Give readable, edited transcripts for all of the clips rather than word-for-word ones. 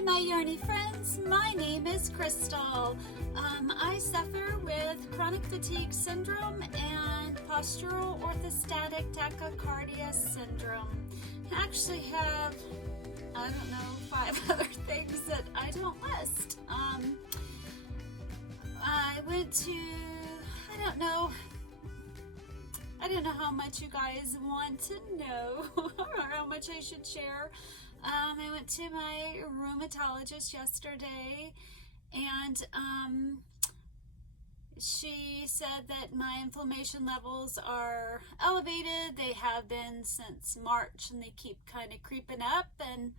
Hi my yarny friends, my name is Crystal. I suffer with chronic fatigue syndrome and postural orthostatic tachycardia syndrome. I actually have, 5 other things that I don't list. I went to, I don't know how much you guys want to know or how much I should share. I went to my rheumatologist yesterday, and she said that my inflammation levels are elevated. They have been since March, and they keep kind of creeping up. And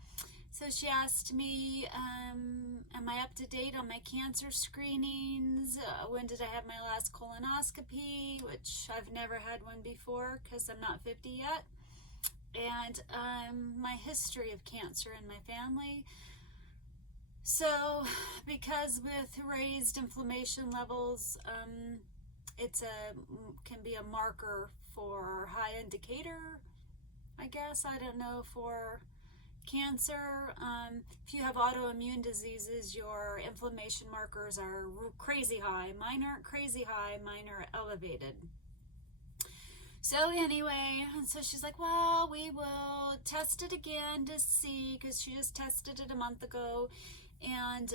so she asked me, am I up to date on my cancer screenings? When did I have my last colonoscopy, which I've never had one before because I'm not 50 yet. And my history of cancer in my family. So because with raised inflammation levels, it's can be a marker for high indicator, I guess, I don't know, for cancer. If you have autoimmune diseases, your inflammation markers are crazy high. Mine aren't crazy high, mine are elevated. So anyway, and so she's like, well, we will test it again to see, because she just tested it a month ago, and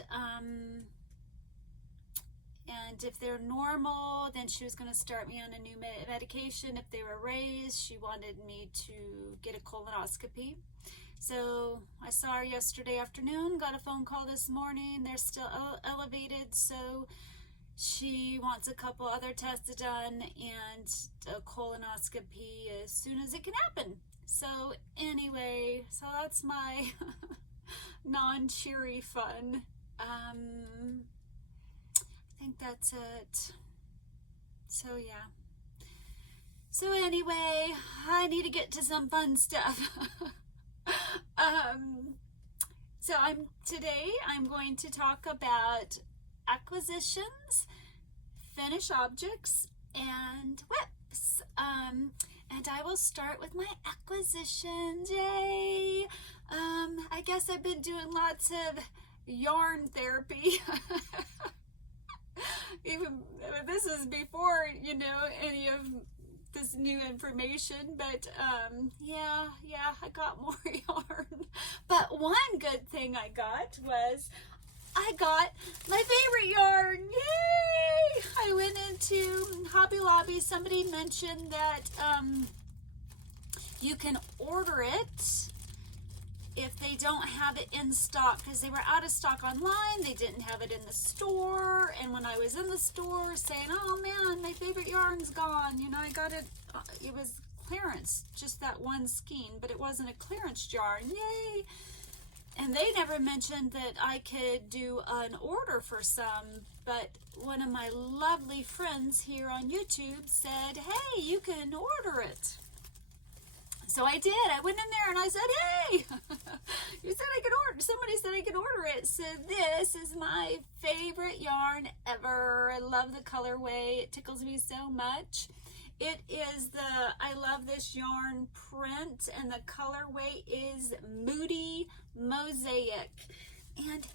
if they're normal, then she was going to start me on a new medication. If they were raised, she wanted me to get a colonoscopy. So I saw her yesterday afternoon, got a phone call this morning. They're still elevated, so she wants a couple other tests done and a colonoscopy as soon as it can happen. So anyway, so that's my non-cheery fun. I think that's it. So yeah. So anyway, I need to get to some fun stuff. So today I'm going to talk about acquisitions, finished objects, and WIPs. And I will start with my acquisitions. Yay! I guess I've been doing lots of yarn therapy. Even this is before, any of this new information, but yeah, I got more yarn. But one good thing I got was I got my favorite yarn. Yay! I went into Hobby Lobby. Somebody mentioned that you can order it if they don't have it in stock, because they were out of stock online. They didn't have it in the store. And when I was in the store saying, oh man, my favorite yarn's gone, I got it, it was clearance, just that one skein, but it wasn't a clearance yarn. Yay! And they never mentioned that I could do an order for some, but one of my lovely friends here on YouTube said, hey, you can order it. So I did. I went in there and I said, hey, you said I could order, somebody said I could order it. So this is my favorite yarn ever. I love the colorway. It tickles me so much. It is I love this yarn print, and the colorway is Moody Mosaic. And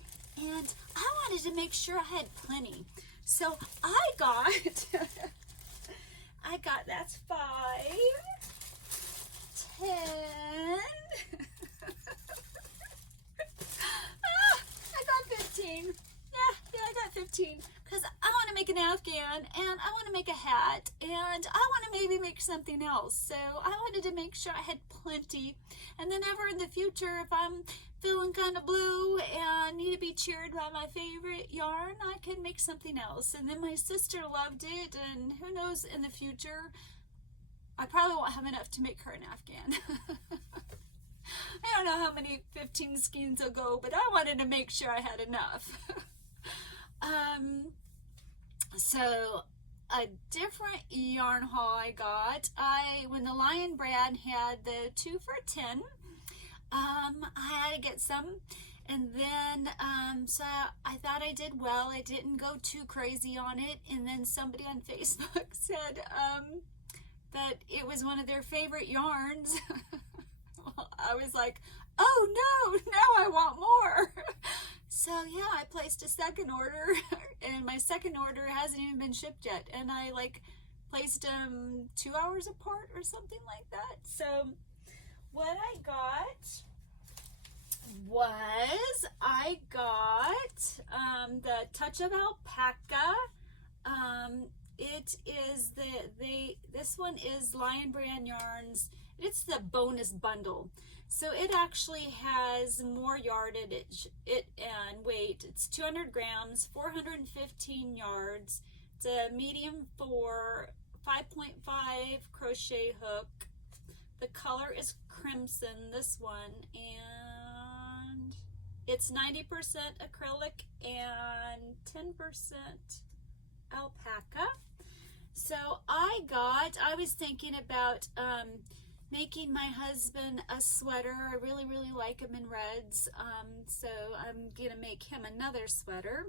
I wanted to make sure I had plenty. So I got, that's 5, 10, I got 15. Yeah, I got 15. Because I want to make an afghan, and I want to make a hat, and I want to maybe make something else. So I wanted to make sure I had plenty. And then ever in the future, if I'm feeling kind of blue and need to be cheered by my favorite yarn, I can make something else. And then my sister loved it, and who knows, in the future, I probably won't have enough to make her an afghan. I don't know how many 15 skeins will go, but I wanted to make sure I had enough. So a different yarn haul I got, when the Lion brand had the 2 for $10, I had to get some, and then so I thought I did well. I didn't go too crazy on it, and then somebody on Facebook said that it was one of their favorite yarns. Well, I was like, oh no, now I want more. placed a second order and my second order hasn't even been shipped yet, and I like placed them 2 hours apart or something like that. So what I got was the Touch of Alpaca. It is this one is Lion Brand Yarns. It's the bonus bundle. So it actually has more yardage and weight. It's 200 grams, 415 yards. It's a medium for 5.5 crochet hook. The color is crimson, this one, and it's 90% acrylic and 10% alpaca. So I was thinking about making my husband a sweater. I really like him in reds, so I'm gonna make him another sweater.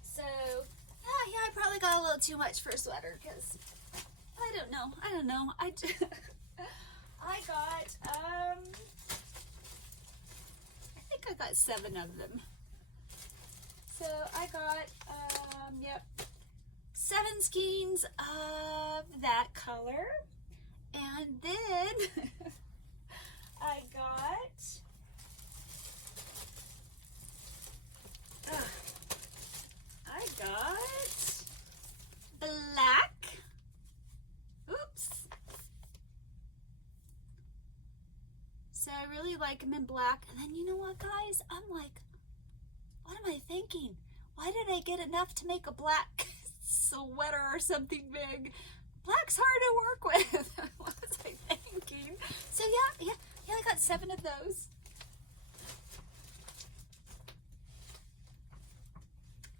So yeah, I probably got a little too much for a sweater, because I don't know. I got I think I got 7 of them. So I got yep, 7 skeins of that color. And then I got black. Oops. So I really like them in black. And then you know what, guys? I'm like, what am I thinking? Why did I get enough to make a black sweater or something big? Black's hard to work with. What was I thinking? So yeah, I got 7 of those.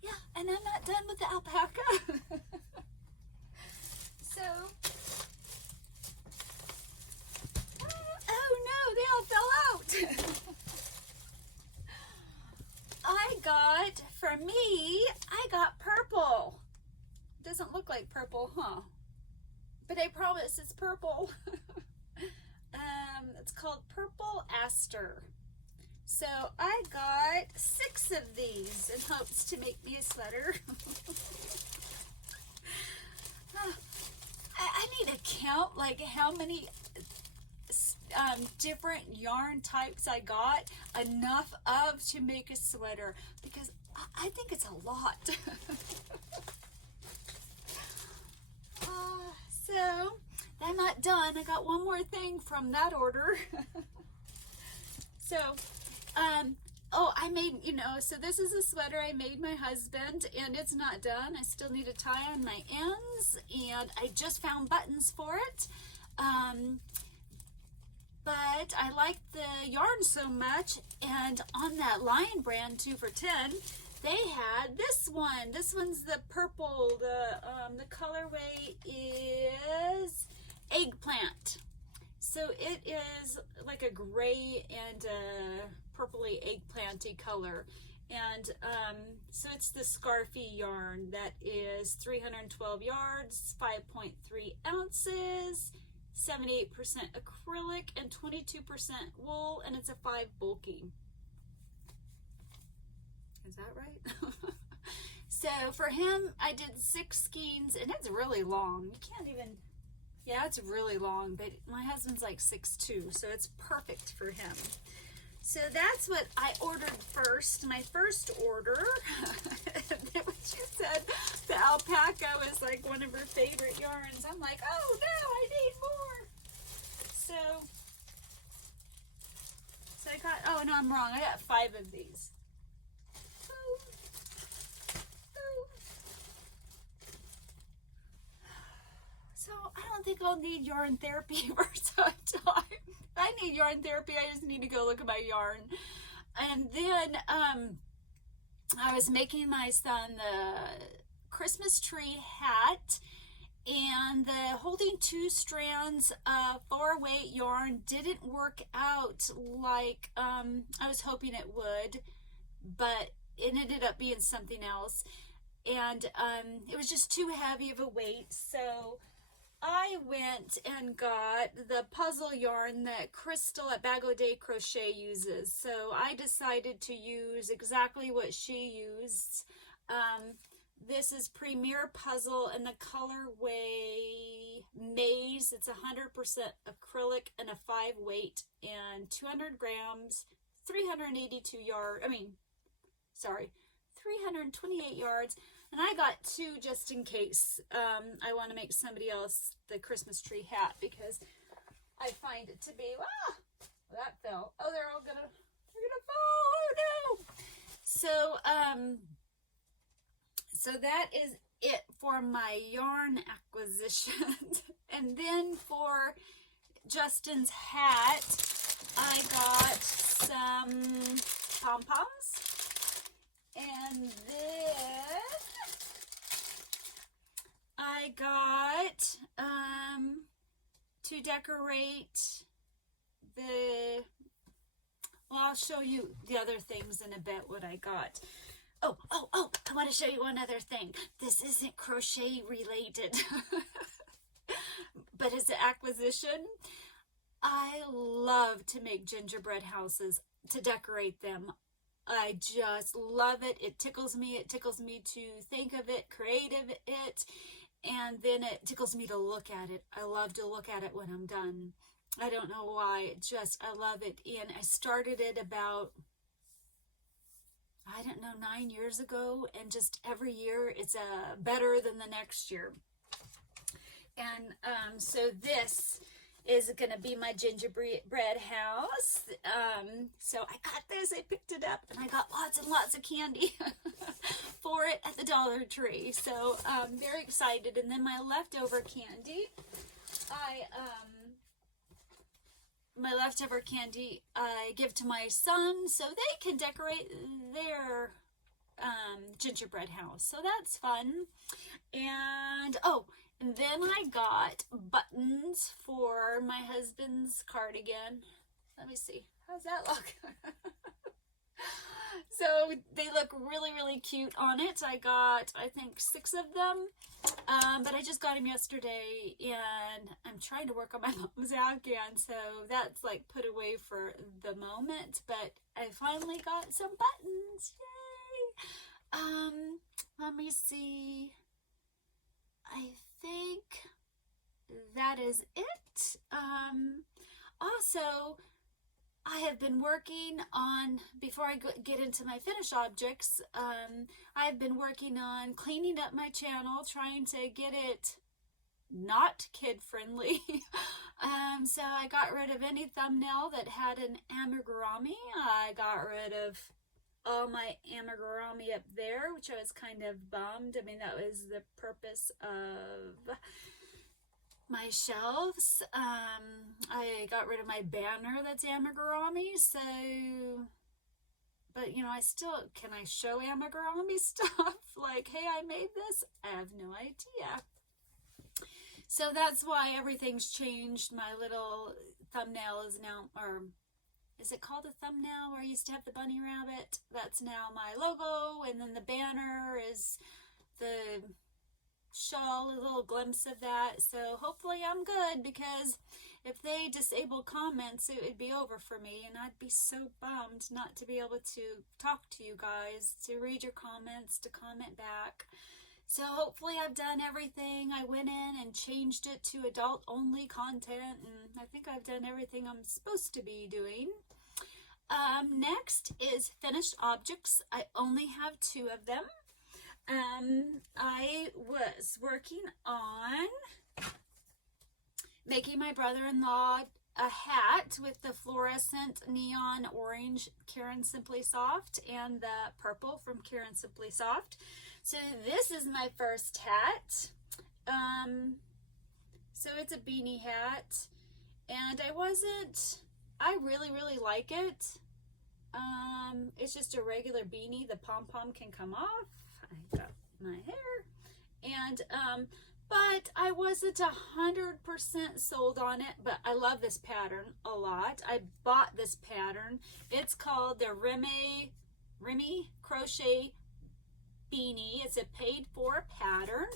Yeah, and I'm not done with the alpaca. So, oh no, they all fell out. For me, I got purple. Doesn't look like purple, huh? But I promise it's purple. It's called Purple Aster. So I got 6 of these in hopes to make me a sweater. I need to count like how many different yarn types I got enough of to make a sweater, because I think it's a lot. So I'm not done. I got one more thing from that order. So, I made, so this is a sweater I made my husband, and it's not done. I still need to tie on my ends, and I just found buttons for it. But I like the yarn so much, and on that Lion brand 2 for $10, they had this one. This one's the purple. The colorway is Eggplant. So it is like a gray and a purpley eggplanty color. And so it's the Scarfy yarn that is 312 yards, 5.3 ounces, 78% acrylic, and 22% wool, and it's a 5 bulky. Is that right? So for him, I did 6 skeins, and it's really long. You can't even, yeah, it's really long, but my husband's like 6'2", so it's perfect for him. So that's what I ordered first, my first order. When she said the alpaca was like one of her favorite yarns, I'm like, oh no, I need more. So I got, oh no, I'm wrong. I got 5 of these. So I don't think I'll need yarn therapy for some time. If I need yarn therapy, I just need to go look at my yarn. And then I was making my son the Christmas tree hat, and the holding 2 strands of 4-weight yarn didn't work out like I was hoping it would, but it ended up being something else. And it was just too heavy of a weight, so I went and got the puzzle yarn that Crystal at Bag O' Day Crochet uses. So I decided to use exactly what she used. This is Premier Puzzle in the colorway Maze. It's 100% acrylic and a 5 weight and 200 grams, 328 yards. And I got 2 just in case I want to make somebody else the Christmas tree hat, because I find it to be, that fell. Oh, they're gonna fall. Oh no. So that is it for my yarn acquisition. And then for Justin's hat, I got some pom-poms. And then I got to decorate I'll show you the other things in a bit what I got. Oh, I want to show you one other thing. This isn't crochet related, but it's an acquisition. I love to make gingerbread houses, to decorate them. I just love it. It tickles me. It tickles me to think of it, creative it, and then it tickles me to look at it. I love to look at it when I'm done. I don't know why. I love it. And I started it about, 9 years ago, and just every year it's better than the next year. And so this is going to be my gingerbread house. So I got this, I picked it up, and I got lots and lots of candy for it at the Dollar Tree. So I'm very excited. And then my leftover candy, I give to my son so they can decorate their gingerbread house. So that's fun. And and then I got buttons for my husband's cardigan. Let me see. How's that look? So they look really, really cute on it. I got, I think, 6 of them. But I just got them yesterday, and I'm trying to work on my mom's afghan, so that's like put away for the moment. But I finally got some buttons. Yay! Let me see. I think that is it. Also, I have been working on, before I get into my finished objects, I've been working on cleaning up my channel, trying to get it not kid-friendly. So I got rid of any thumbnail that had an amigurumi. I got rid of all my amigurumi up there, which I was kind of bummed. I mean, that was the purpose of my shelves. I got rid of my banner that's amigurumi, so, but I still, can I show amigurumi stuff? Like, hey, I made this? I have no idea. So that's why everything's changed. My little thumbnail is now, or is it called a thumbnail where I used to have the bunny rabbit? That's now my logo, and then the banner is the shawl, a little glimpse of that. So hopefully I'm good, because if they disable comments, it would be over for me, and I'd be so bummed not to be able to talk to you guys, to read your comments, to comment back. So hopefully I've done everything. I went in and changed it to adult only content, and I think I've done everything I'm supposed to be doing. Next is finished objects. I only have 2 of them. I was working on making my brother-in-law a hat with the fluorescent neon orange Karen Simply Soft and the purple from Karen Simply Soft. So this is my first hat. So it's a beanie hat, and I really, really like it. It's just a regular beanie. The pom-pom can come off. I got my hair, and but I wasn't 100% sold on it, but I love this pattern a lot. I bought this pattern. It's called the Remy Crochet Beanie. It's a paid for pattern.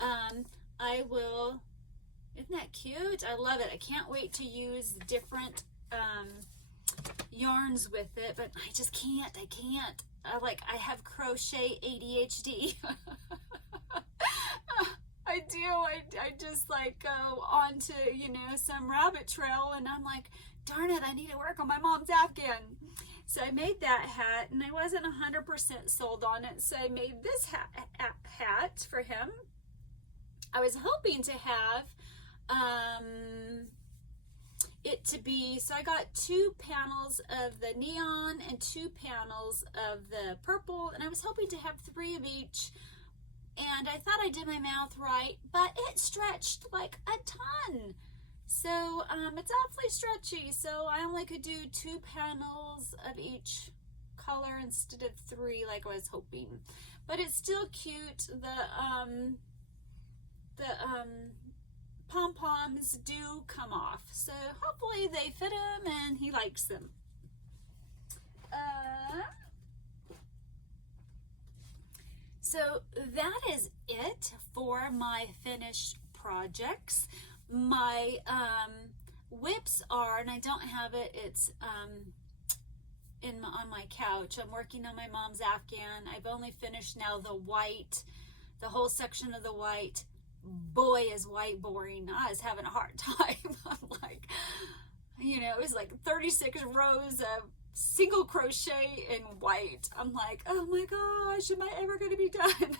I will Isn't that cute? I love it. I can't wait to use different yarns with it, but I just can't. I can't. I have crochet ADHD. I do. I just like go onto, you know, some rabbit trail, and I'm like, darn it, I need to work on my mom's Afghan. So I made that hat, and I wasn't 100% sold on it, so I made this hat for him. I was hoping to have it to be, so I got 2 panels of the neon and 2 panels of the purple, and I was hoping to have 3 of each, and I thought I did my math right, but it stretched like a ton. So it's awfully stretchy, so I only could do 2 panels of each color instead of 3 like I was hoping. But it's still cute. The pom-poms do come off, so hopefully they fit him and he likes them. So that is it for my finished projects. My WIPs are, and I don't have it, it's on my couch. I'm working on my mom's Afghan. I've only finished now the white, the whole section of the white. Boy, is white boring. I was having a hard time. I'm like, you know, it was like 36 rows of single crochet in white. I'm like, oh my gosh, am I ever going to be done?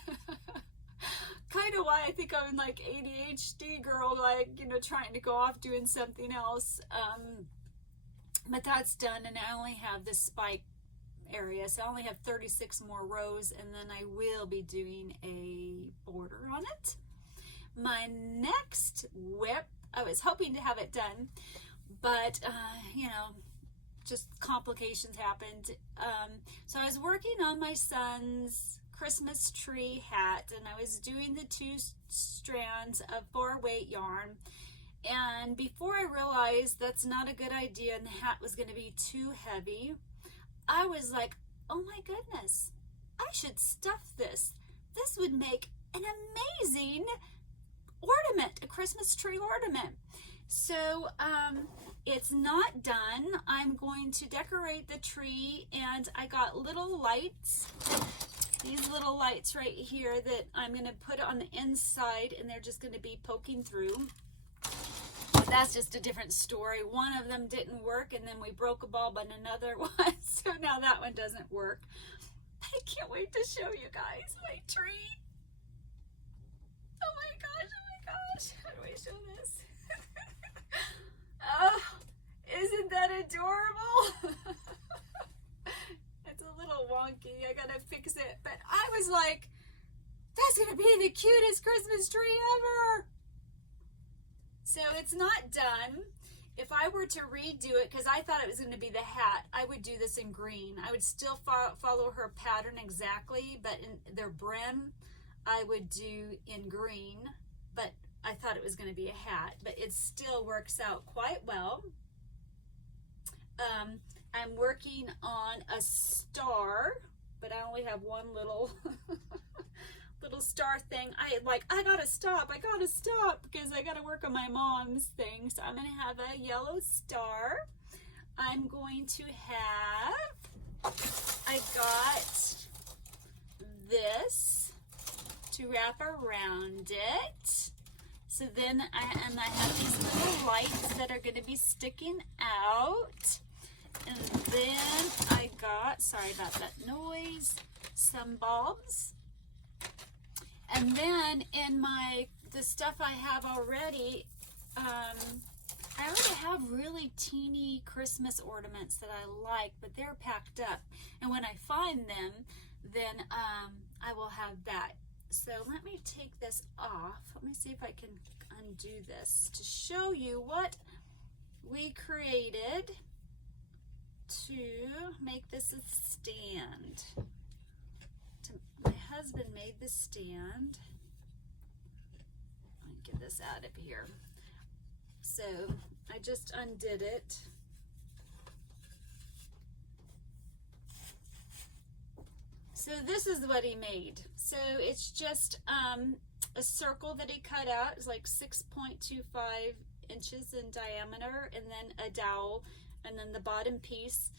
Kind of why I think I'm like ADHD girl, like, you know, trying to go off doing something else. But that's done, and I only have this spike area, so I only have 36 more rows, and then I will be doing a border on it. My next WIP, I was hoping to have it done, but you know, just complications happened. So I was working on my son's Christmas tree hat, and I was doing the 2 strands of 4-weight yarn, and before I realized that's not a good idea and the hat was going to be too heavy, I was like, oh my goodness, I should stuff this. This would make an amazing ornament, a Christmas tree ornament. So it's not done. I'm going to decorate the tree, and I got little lights, these little lights right here that I'm going to put on the inside, and they're just going to be poking through. But that's just a different story. One of them didn't work, and then we broke a bulb on another one, so now that one doesn't work. But I can't wait to show you guys my tree. Oh my gosh, oh my gosh. How do I show this? Oh, isn't that adorable? It's a little wonky. I gotta fix it. But I was like, that's gonna be the cutest Christmas tree ever. So it's not done. If I were to redo it, because I thought it was going to be the hat, I would do this in green. I would still follow her pattern exactly, but in their brim, I would do in green, but I thought it was going to be a hat, but it still works out quite well. I'm working on a star, but I only have one little little star thing. I gotta stop because I gotta work on my mom's thing. So I'm gonna have a yellow star. I'm going to have, I got this to wrap around it. So then I have these little lights that are gonna be sticking out. And then I got, sorry about that noise, some bulbs. And then in the stuff I have already, I already have really teeny Christmas ornaments that I like, but they're packed up. And when I find them, then I will have that. So let me take this off. Let me see if I can undo this to show you what we created to make this a stand. My husband made this stand. Let me get this out of here. So I just undid it. So this is what he made. So it's just a circle that he cut out. It's like 6.25 inches in diameter, and then a dowel, and then the bottom piece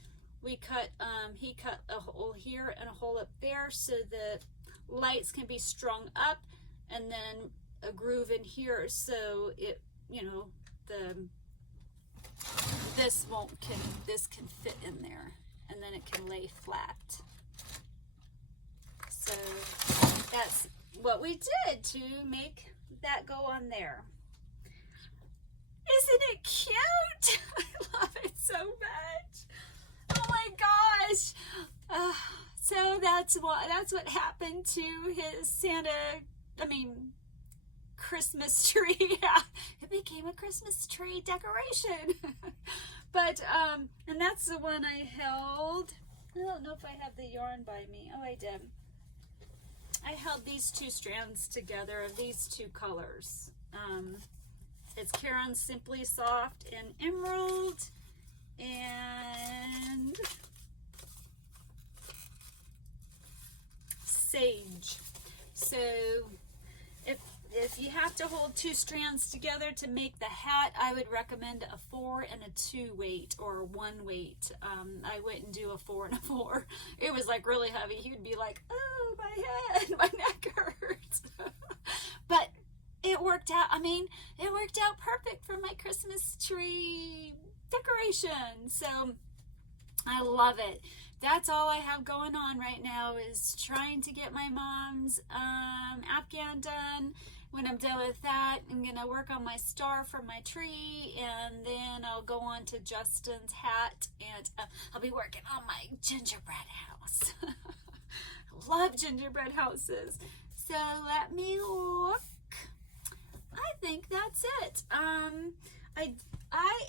we cut, he cut a hole here and a hole up there so the lights can be strung up, and then a groove in here so it, you know, this can fit in there, and then it can lay flat. So that's what we did to make that go on there. Isn't it cute? I love it so much. Oh my gosh. So that's what happened to his Christmas tree. It became a Christmas tree decoration. But and that's the one I held. I don't know if I have the yarn by me. Oh, I did. I held these two strands together of these two colors. It's Caron's Simply Soft and Emerald, and Sage. So if you have to hold two strands together to make the hat, I would recommend a 4 and a 2 weight, or 1 weight. I wouldn't do a 4 and a 4. It was like really heavy. He would be like, oh, my head, my neck hurts. But it worked out. I mean, it worked out perfect for my Christmas tree decoration. So I love it. That's all I have going on right now, is trying to get my mom's Afghan done. When I'm done with that, I'm going to work on my star for my tree, and then I'll go on to Justin's hat, and I'll be working on my gingerbread house. I love gingerbread houses. So let me look. I think that's it. I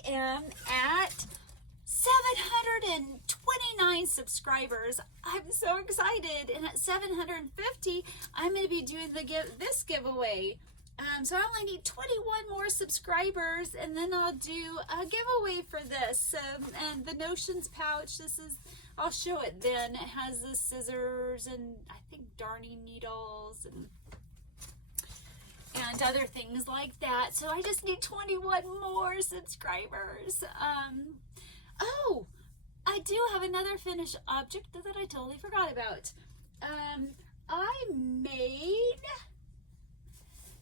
am at 729 subscribers. I'm so excited, and at 750 I'm going to be doing this giveaway. So I only need 21 more subscribers, and then I'll do a giveaway for this. And the Notions pouch, I'll show it then. It has the scissors and I think darning needles and other things like that. So I just need 21 more subscribers. Oh, I do have another finished object that I totally forgot about. I made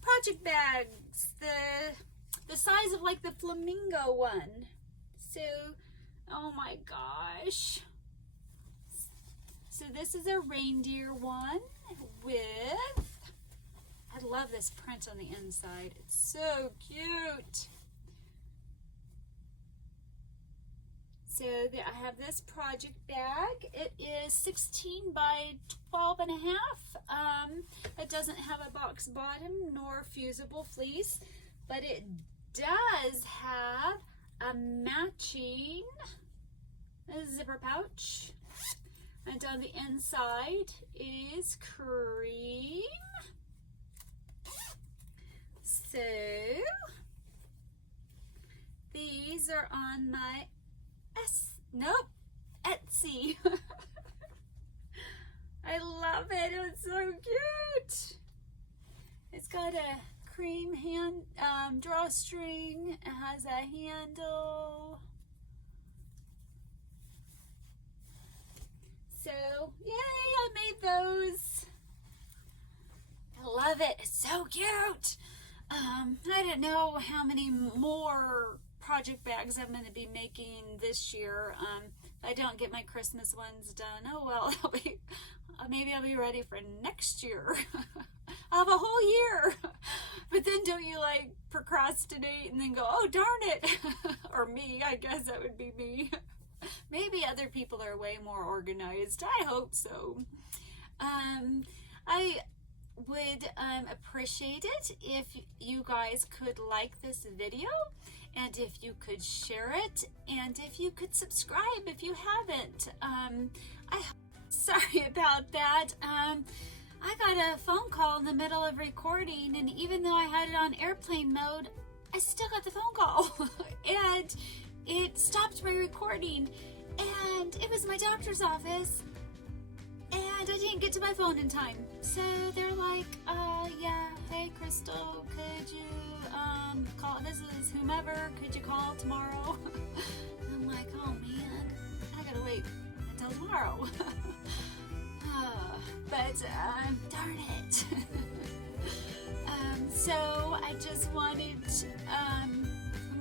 project bags, the size of like the flamingo one. So, oh my gosh. So this is a reindeer one with, I love this print on the inside. It's so cute. So I have this project bag. It is 16 by 12 and a half. It doesn't have a box bottom nor fusible fleece, but it does have a matching zipper pouch. And on the inside is cream. So these are on my Etsy. I love it. It's so cute. It's got a cream drawstring. It has a handle. So yay, I made those. I love it. It's so cute. I don't know how many more project bags I'm going to be making this year. If I don't get my Christmas ones done, oh well, maybe I'll be ready for next year. I'll have a whole year. But then don't you like procrastinate and then go, oh darn it. Or me, I guess that would be me. Maybe other people are way more organized. I hope so. I would appreciate it if you guys could like this video, and if you could share it, and if you could subscribe if you haven't. Sorry about that. I got a phone call in the middle of recording, and even though I had it on airplane mode, I still got the phone call. And it stopped my recording, and it was my doctor's office, and and I didn't get to my phone in time. So they're like, yeah, hey Crystal, could you call, this is whomever, could you call tomorrow? I'm like, oh man, I gotta wait until tomorrow. But darn it. So I just wanted, I'm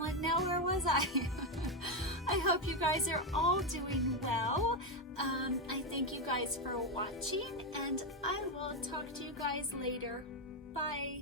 like, now where was I? I hope you guys are all doing well. I thank you guys for watching, and I will talk to you guys later. Bye.